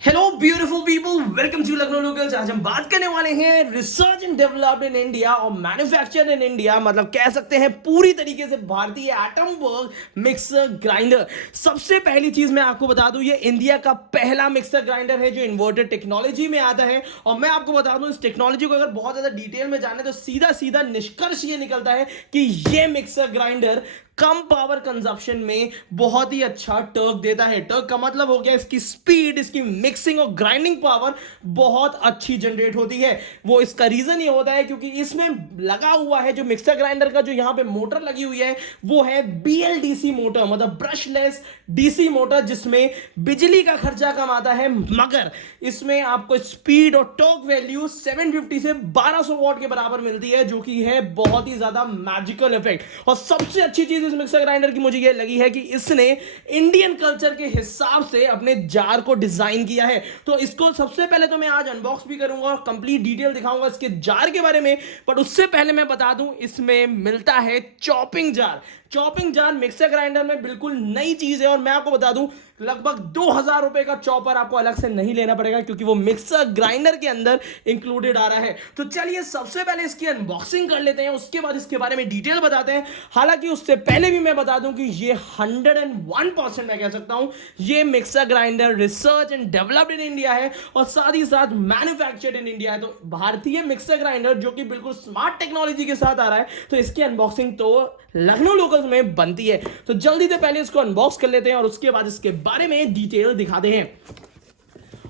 Hello beautiful people, welcome to Lucknow locals. आज हम बात करने वाले हैं research and developed in India और मैन्युफैक्चर इन इंडिया, मतलब कह सकते हैं पूरी तरीके से भारतीय एटम बर्ग मिक्सर ग्राइंडर। सबसे पहली चीज मैं आपको बता दूं, ये इंडिया का पहला मिक्सर ग्राइंडर है जो इन्वर्टेड टेक्नोलॉजी में आता है। और मैं आपको बता दूं, इस टेक्नोलॉजी को अगर बहुत ज्यादा डिटेल में जाने तो सीधा सीधा निष्कर्ष ये निकलता है कि ये मिक्सर ग्राइंडर कम पावर कंजप्शन में बहुत ही अच्छा टर्क देता है। टर्क का मतलब हो गया इसकी स्पीड, इसकी मिक्सिंग और ग्राइंडिंग पावर बहुत अच्छी जनरेट होती है। वो इसका रीजन ये होता है क्योंकि इसमें लगा हुआ है जो मिक्सर ग्राइंडर का जो यहां पे मोटर लगी हुई है वो है बीएलडीसी मोटर, मतलब ब्रशलेस डीसी मोटर, जिसमें बिजली का खर्चा कम आता है मगर इसमें आपको स्पीड और टॉर्क वैल्यू 750 से 1200 वॉट के बराबर मिलती है, जो कि है बहुत ही ज्यादा मैजिकल इफेक्ट। और सबसे अच्छी चीज इस मिक्सर ग्राइंडर की मुझे ये लगी है कि इसने इंडियन कल्चर के हिसाब से अपने जार को डिजाइन किया है। तो इसको सबसे पहले तो मैं आज अनबॉक्स भी करूंगा और कंप्लीट डिटेल दिखाऊंगा इसके जार के बारे में। पर उससे पहले मैं बता दूं, इसमें मिलता है chopping jar. Chopping jar mixer grinder में बिल्कुल नई चीज है और मैं आपको बता दूं लगभग 2000 रुपए का चॉपर आपको अलग से नहीं लेना पड़ेगा क्योंकि वो मिक्सर ग्राइंडर के अंदर इंक्लूडेड आ रहा है। तो चलिए सबसे पहले इसकी अनबॉक्सिंग कर लेते हैं, उसके बाद इसके बारे में डिटेल बताते हैं। हालांकि उससे पहले भी मैं बता दूं कि ये 101% मैं कह सकता हूं ये mixer grinder research and developed in India है और साथ ही साथ मैन्युफैक्चर्ड इन इंडिया है। तो भारतीय मिक्सर ग्राइंडर जो कि बिल्कुल स्मार्ट टेक्नोलॉजी के साथ आ रहा है, तो इसकी अनबॉक्सिंग तो लखनऊ लोकल्स में बनती है। तो जल्दी से पहले इसको अनबॉक्स कर लेते हैं और उसके बाद इसके बारे में डिटेल दिखाते हैं।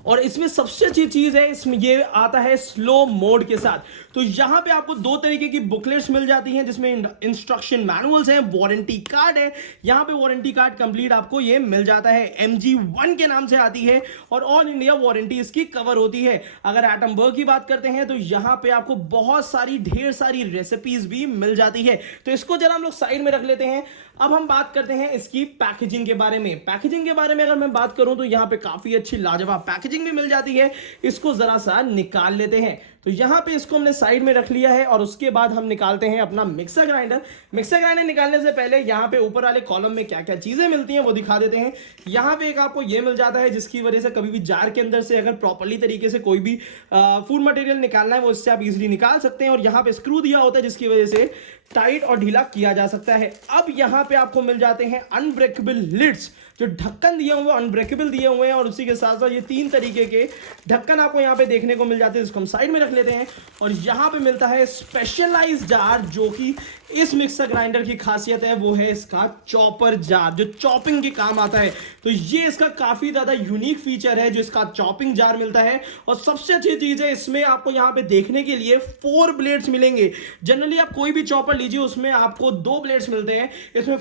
और इसमें सबसे अच्छी चीज है, इसमें ये आता है स्लो मोड के साथ। तो यहां पे आपको दो तरीके की बुकलेट्स मिल जाती हैं जिसमें इंस्ट्रक्शन मैनुअल्स हैं, वारंटी कार्ड है। यहां पे वारंटी कार्ड कंप्लीट आपको ये मिल जाता है, MG1 के नाम से आती है और ऑल इंडिया वारंटी इसकी कवर होती है। अगर एटम बर्ग की बात करते हैं तो यहां पे आपको बहुत सारी ढेर सारी रेसिपीज भी मिल जाती है। तो इसको जरा हम लोग साइड में रख लेते हैं। अब हम बात करते हैं इसकी पैकेजिंग के बारे में। पैकेजिंग के बारे में अगर मैं बात करूं तो यहां पे काफी अच्छी लाजवाब पैकेजिंग भी मिल जाती है। इसको जरा सा निकाल लेते हैं। तो यहां पे इसको हमने साइड में रख लिया है और उसके बाद हम निकालते हैं अपना मिक्सर ग्राइंडर। मिक्सर ग्राइंडर निकालने से पहले यहां पे ऊपर वाले कॉलम में क्या क्या चीजें मिलती हैं वो दिखा देते हैं। यहां पे एक आपको ये मिल जाता है जिसकी वजह से कभी भी जार के अंदर से अगर प्रॉपर्ली तरीके से कोई भी फूड मटेरियल निकालना है वो इससे आप इजीली निकाल सकते हैं। और यहां पे स्क्रू दिया होता है जिसकी वजह से टाइट और ढीला किया जा सकता है। अब यहां पे आपको मिल जाते हैं अनब्रेकेबल लिड्स, जो ढक्कन दिए हुए अनब्रेकेबल दिए हुए हैं और उसी के साथ साथ ये 3 तरीके के ढक्कन आपको यहां पे देखने को मिल जाते हैं, जिसको हम साइड में रख लेते हैं। और यहां पे मिलता है स्पेशलाइज्ड जार, जो कि इस मिक्सर ग्राइंडर की खासियत है वो है इसका चॉपर जार, जो चॉपिंग के काम आता है। तो ये इसका काफी ज्यादा यूनिक फीचर है जो इसका चॉपिंग जार मिलता है। और सबसे अच्छी चीज है, इसमें आपको यहां पे देखने के लिए 4 ब्लेड्स मिलेंगे। जनरली आप कोई भी चॉपर लीजिए उसमें आपको 2 ब्लेड्स मिलते हैं, इसमें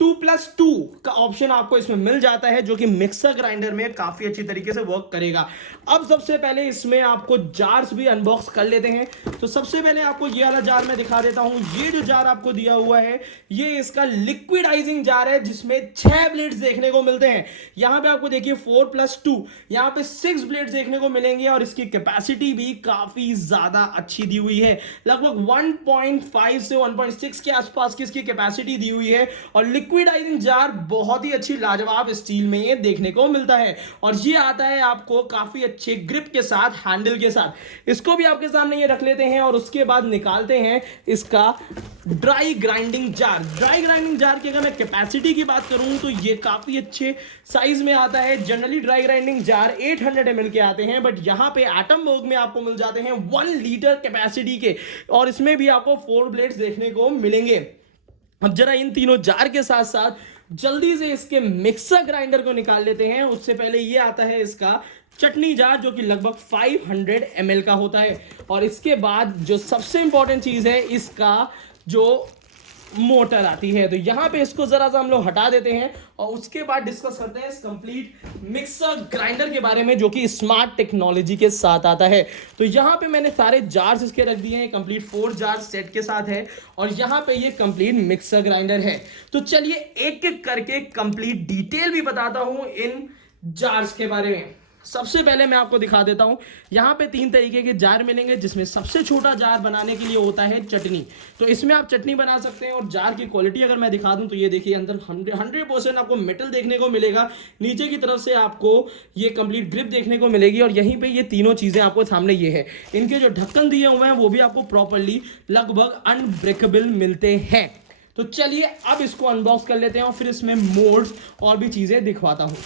2+2 का ऑप्शन आपको इसमें मिल जाता है, जो कि मिक्सर ग्राइंडर में काफी अच्छी तरीके से वर्क करेगा। अब सबसे पहले इसमें आपको जार्स भी अनबॉक्स कर लेते हैं। तो सबसे पहले आपको ये वाला जार मैं दिखा देता हूं। ये जो जार आपको दिया हुआ है ये इसका लिक्विडाइजिंग जार है जिसमें 6 ब्लेड्स देखने को मिलते हैं। यहां पे आपको देखिए 4+2, यहां पे 6 ब्लेड्स देखने को मिलेंगे और इसकी कैपेसिटी भी काफी ज्यादा अच्छी दी हुई है। लगभग 1.5 से 1.6 के आसपास की इसकी कैपेसिटी दी हुई है। और लिक्विडाइजिंग जार बहुत ही अच्छी लाजवाब स्टील में ये देखने को मिलता है और ये आता है आपको काफी अच्छे ग्रिप के साथ, हैंडल के साथ। इसको भी आपके सामने ये रख लेते हैं और उसके बाद निकालते हैं इसका dry grinding jar. Dry grinding jar की अगर मैं कैपेसिटी की बात करूं तो ये काफी अच्छे साइज में आता है। Generally dry grinding jar 800 ml के आते हैं, बट यहां पे एटम बर्ग में आपको मिल जाते हैं 1 लीटर कैपेसिटी के और इसमें भी आपको 4 ब्लेड्स देखने को मिलेंगे। अब जरा इन तीनों जार के साथ साथ जल्दी से इसके मिक्सर ग्राइंडर को निकाल लेते हैं। उससे पहले ये आता है इसका चटनी जार, जो कि लगभग 500 ml का होता है। और इसके बाद जो सबसे इंपॉर्टेंट चीज है, इसका जो मोटर आती है। तो यहां पे इसको जरा सा हम लोग हटा देते हैं और उसके बाद डिस्कस करते हैं इस कंप्लीट मिक्सर ग्राइंडर के बारे में, जो कि स्मार्ट टेक्नोलॉजी के साथ आता है। तो यहां पे मैंने सारे जार्स इसके रख दिए हैं, कंप्लीट 4 जार सेट के साथ है और यहां पे ये कंप्लीट मिक्सर ग्राइंडर है। तो चलिए एक एक करके कंप्लीट डिटेल भी बताता हूं इन जार्स के बारे में। सबसे पहले मैं आपको दिखा देता हूं, यहां पे 3 तरीके के जार मिलेंगे, जिसमें सबसे छोटा जार बनाने के लिए होता है चटनी। तो इसमें आप चटनी बना सकते हैं। और जार की क्वालिटी अगर मैं दिखा दूं तो ये देखिए, अंदर 100% आपको मेटल देखने को मिलेगा, नीचे की तरफ से आपको ये कंप्लीट ग्रिप देखने को मिलेगी, और यहीं पे ये तीनों चीजें आपको सामने ये है। इनके जो ढक्कन दिए हुए हैं वो भी आपको प्रॉपरली लगभग अनब्रेकेबल मिलते हैं। तो चलिए अब इसको अनबॉक्स कर लेते हैं और फिर इसमें मोड्स और भी चीजें दिखवाता हूं।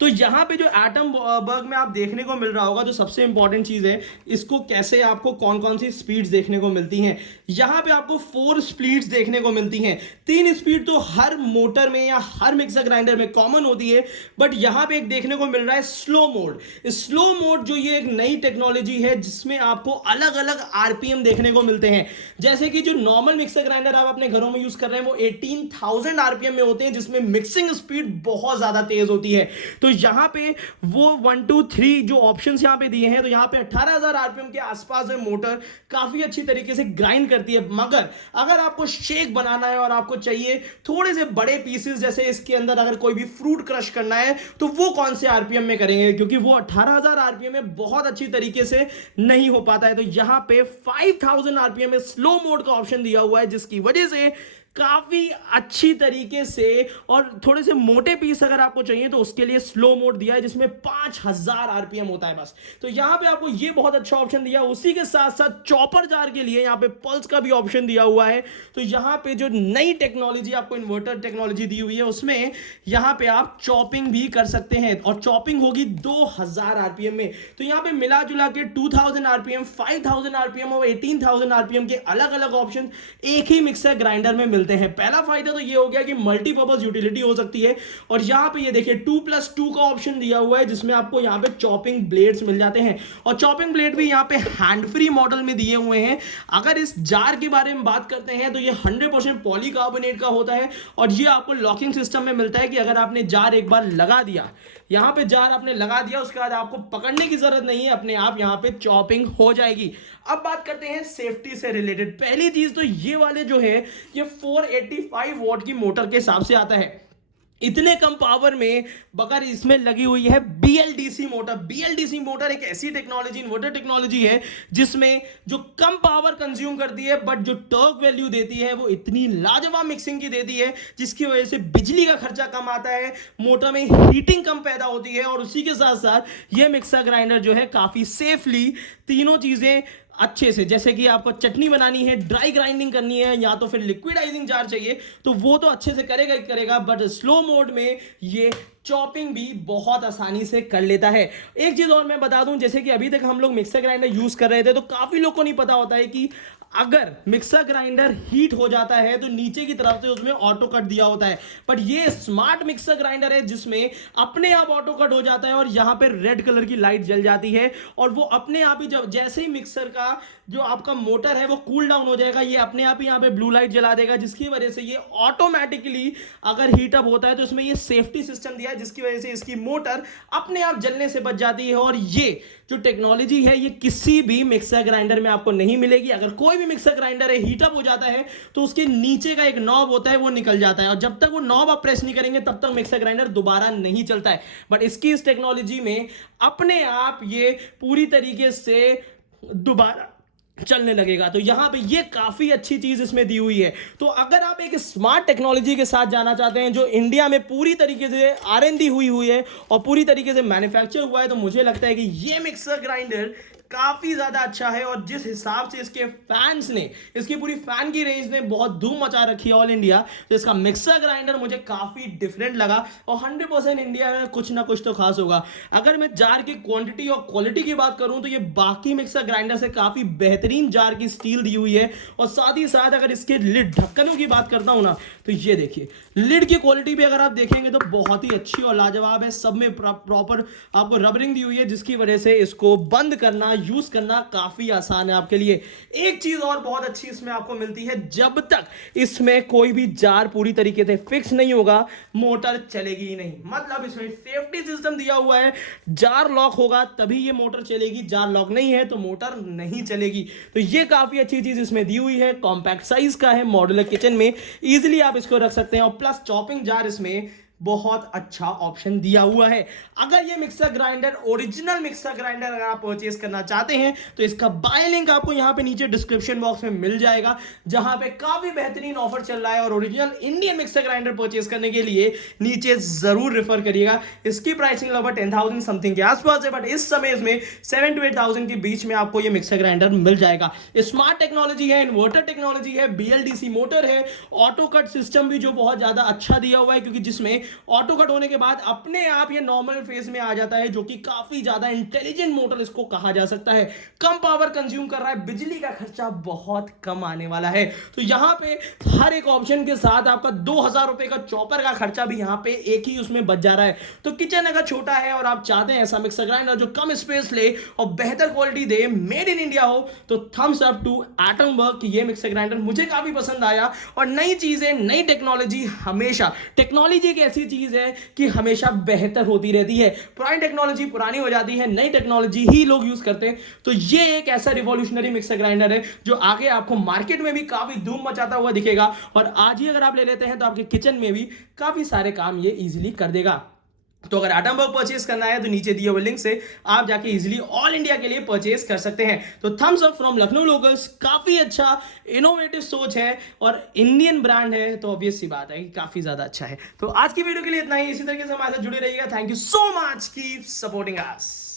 तो यहां पे जो एटम बर्ग में आप देखने को मिल रहा होगा, जो सबसे इंपॉर्टेंट चीज है, इसको कैसे आपको कौन कौन सी स्पीड्स देखने को मिलती हैं। यहां पे आपको 4 स्पीड्स देखने को मिलती हैं। 3 स्पीड तो हर मोटर में या हर मिक्सर ग्राइंडर में कॉमन होती है, बट यहां पे एक देखने को मिल रहा है स्लो मोड। स्लो मोड जो ये एक नई टेक्नोलॉजी है, जिसमें आपको अलग अलग आरपीएम देखने को मिलते हैं। जैसे कि जो नॉर्मल मिक्सर ग्राइंडर आप अपने घरों में यूज कर रहे हैं वो 18,000 आरपीएम में होते हैं, जिसमें मिक्सिंग स्पीड बहुत ज्यादा तेज होती है। तो यहां पे वो 1 2 3 जो ऑप्शंस यहां पे दिए हैं, तो यहां पे 18,000 आरपीएम के आसपास में मोटर काफी अच्छी तरीके से ग्राइंड करती है। मगर अगर आपको शेक बनाना है और आपको चाहिए थोड़े से बड़े पीसेस, जैसे इसके अंदर अगर कोई भी फ्रूट क्रश करना है, तो वो कौन से आरपीएम में करेंगे, क्योंकि वो 18,000 आरपीएम में बहुत अच्छी तरीके से नहीं हो पाता है। तो यहां पे 5,000 आरपीएम में स्लो मोड का ऑप्शन दिया हुआ है, जिसकी वजह से काफी अच्छी तरीके से, और थोड़े से मोटे पीस अगर आपको चाहिए तो उसके लिए स्लो मोड दिया है, जिसमें 5,000 आरपीएम होता है बस। तो यहां पे आपको ये बहुत अच्छा ऑप्शन दिया। उसी के साथ साथ चॉपर जार के लिए यहां पे पल्स का भी ऑप्शन दिया हुआ है। तो यहां पे जो नई टेक्नोलॉजी आपको इन्वर्टर टेक्नोलॉजी दी हुई है, उसमें यहां पे आप चॉपिंग भी कर सकते हैं, और चॉपिंग होगी 2,000 आरपीएम में। तो यहां पे मिला जुला के 2,000 आरपीएम, 5,000 आरपीएम और 18,000 आरपीएम के अलग अलग ऑप्शन एक ही मिक्सर ग्राइंडर में मिलते हैं। पहला फायदा तो ये हो गया कि मल्टीपर्पज यूटिलिटी हो सकती है। और यहां पे ये देखिए 2+2 का ऑप्शन दिया हुआ है, जिसमें आपको यहां पे चॉपिंग ब्लेड्स मिल जाते हैं, और चॉपिंग ब्लेड भी यहां पे हैंड फ्री मॉडल में दिए हुए हैं। अगर इस जार के बारे में बात करते हैं तो ये 100% पॉलीकार्बोनेट का होता है, और ये आपको लॉकिंग सिस्टम में मिलता है कि अगर आपने जार एक बार लगा दिया, यहां पे जार आपने लगा दिया, उसके बाद आपको पकड़ने की जरूरत नहीं है, अपने आप यहां पे चॉपिंग हो जाएगी। अब बात करते हैं सेफ्टी से रिलेटेड। पहली चीज तो ये वाले जो है, ये 485 वॉट की मोटर के हिसाब से आता है। इतने कम पावर में बगैर इसमें लगी हुई है BLDC मोटर। BLDC मोटर एक ऐसी टेक्नोलॉजी, इन्वर्टर टेक्नोलॉजी है, जिसमें जो कम पावर कंज्यूम करती है, बट जो टॉर्क वैल्यू देती है वो इतनी लाजवाब मिक्सिंग की देती है, जिसकी वजह से बिजली का खर्चा कम आता है, मोटर में हीटिंग कम पैदा होती है, और उसी के साथ साथ ये मिक्सर ग्राइंडर जो है काफी सेफली तीनों चीजें अच्छे से, जैसे कि आपको चटनी बनानी है, ड्राई ग्राइंडिंग करनी है, या तो फिर लिक्विडाइजिंग जार चाहिए, तो वो तो अच्छे से करेगा ही करेगा, बट स्लो मोड में ये चॉपिंग भी बहुत आसानी से कर लेता है। एक चीज और मैं बता दूं, जैसे कि अभी तक हम लोग मिक्सर ग्राइंडर यूज कर रहे थे, तो काफी लोग को नहीं पता होता है कि अगर मिक्सर ग्राइंडर हीट हो जाता है तो नीचे की तरफ से उसमें ऑटो कट दिया होता है। बट ये स्मार्ट मिक्सर ग्राइंडर है, जिसमें अपने आप ऑटो कट हो जाता है, और यहां पे रेड कलर की लाइट जल जाती है, और वो अपने आप ही, जब जैसे ही मिक्सर का जो आपका मोटर है वो कूल डाउन हो जाएगा, ये अपने आप ही यहां पे ब्लू लाइट जला देगा, जिसकी वजह से ये ऑटोमेटिकली अगर हीटअप होता है तो इसमें ये सेफ्टी सिस्टम दिया है, जिसकी वजह से इसकी मोटर अपने आप जलने से बच जाती है। और ये जो टेक्नोलॉजी है, ये किसी भी मिक्सर ग्राइंडर में आपको नहीं मिलेगी। अगर कोई भी मिक्सर ग्राइंडर है हीटअप हो जाता है, तो उसके नीचे का एक नॉब होता है वो निकल जाता है, और जब तक वो नॉब आप प्रेस नहीं करेंगे तब तक मिक्सर ग्राइंडर दोबारा नहीं चलता है। बट इसकी इस टेक्नोलॉजी में अपने आप ये पूरी तरीके से दोबारा चलने लगेगा। तो यहां पे ये काफी अच्छी चीज इसमें दी हुई है। तो अगर आप एक स्मार्ट टेक्नोलॉजी के साथ जाना चाहते हैं, जो इंडिया में पूरी तरीके से R&D हुई है और पूरी तरीके से मैन्युफैक्चर हुआ है, तो मुझे लगता है कि ये मिक्सर ग्राइंडर काफी ज्यादा अच्छा है। और जिस हिसाब से इसके फैंस ने, इसकी पूरी फैन की रेंज ने बहुत धूम मचा रखी है ऑल इंडिया, तो इसका मिक्सर ग्राइंडर मुझे काफी डिफरेंट लगा, और 100% इंडिया में कुछ ना कुछ तो खास होगा। अगर मैं जार की क्वांटिटी और क्वालिटी की बात करूं, तो ये बाकी मिक्सर ग्राइंडर से काफी बेहतरीन जार की स्टील दी हुई है। और साथ ही साथ अगर इसके लिड ढक्कनों की बात करता हूं ना, तो ये देखिए लिड की क्वालिटी भी अगर आप देखेंगे तो बहुत ही अच्छी और लाजवाब है। सब में प्रॉपर आपको रबरिंग दी हुई है, जिसकी वजह से इसको बंद करना, यूज करना काफी आसान है आपके लिए। एक चीज और बहुत अच्छी इसमें आपको मिलती है, जब तक इसमें कोई भी जार पूरी तरीके से फिक्स नहीं होगा, मोटर चलेगी ही नहीं। मतलब इसमें सेफ्टी सिस्टम दिया हुआ है, जार लॉक होगा तभी ये मोटर चलेगी, जार लॉक नहीं है तो मोटर नहीं चलेगी। तो ये काफी अच्छी चीज इसमें दी हुई है। कॉम्पैक्ट साइज का है, मॉड्यूलर किचन में इजीली आप इसको रख सकते हैं। और प्लस चॉपिंग जार इसमें बहुत अच्छा ऑप्शन दिया हुआ है। अगर ये mixer grinder, original mixer grinder अगर आप परचेस करना चाहते हैं तो इसका बाय लिंक आपको यहां पे नीचे डिस्क्रिप्शन बॉक्स में मिल जाएगा, जहां पे काफी बेहतरीन ऑफर चल रहा है। और original Indian mixer grinder purchase करने के लिए नीचे जरूर रेफर करिएगा। इसकी प्राइसिंग लगभग 10,000 समथिंग के आसपास है, बट इस समय इसमें 7 to 8,000 के बीच में आपको ये मिक्सर ग्राइंडर मिल जाएगा। स्मार्ट टेक्नोलॉजी है, इन्वर्टर टेक्नोलॉजी है, BLDC मोटर है, ऑटो कट सिस्टम भी जो बहुत ज्यादा अच्छा दिया हुआ है, क्योंकि जिसमें ऑटो कट होने के बाद अपने आप ये नॉर्मल फेज में आ जाता है, जो कि काफी ज्यादा इंटेलिजेंट मोटर इसको कहा जा सकता है। कम पावर कंज्यूम कर रहा है, बिजली का खर्चा बहुत कम आने वाला है। तो यहां पे हर एक ऑप्शन के साथ आपका 2,000 रुपए का चॉपर का खर्चा भी यहां पे एक ही उसमें बच जा रहा है। तो किचन अगर छोटा है और आप चाहते हैं ऐसा मिक्सर ग्राइंडर जो कम स्पेस ले और बेहतर quality they, made in India हो, तो थम्स अप टू एटमबर्ग। ये मिक्सर ग्राइंडर मुझे काफी पसंद आया। और नई चीजें, नई टेक्नोलॉजी, हमेशा टेक्नोलॉजी एक ऐसी चीज है कि हमेशा बेहतर होती रहती है। पुरानी टेक्नोलॉजी पुरानी हो जाती है, नई टेक्नोलॉजी ही लोग यूज करते हैं। तो ये एक ऐसा रिवॉल्यूशनरी मिक्सर ग्राइंडर है जो आगे आपको मार्केट में भी काफी धूम मचाता हुआ दिखेगा। और आज ही अगर आप ले लेते हैं तो आपके किचन में भी काफी सारे काम ये इजीली कर देगा। तो अगर एटमबर्ग परचेस करना है तो नीचे दिए हुए लिंक से आप जाके इजीली ऑल इंडिया के लिए परचेस कर सकते हैं। तो thumbs up from Lucknow locals. काफी अच्छा इनोवेटिव सोच है और इंडियन ब्रांड है, तो ऑब्वियस सी बात है कि काफी ज्यादा अच्छा है। तो आज की वीडियो के लिए इतना ही। इसी तरीके से हमारे साथ जुड़े रहिएगा। Thank you so much, keep supporting us.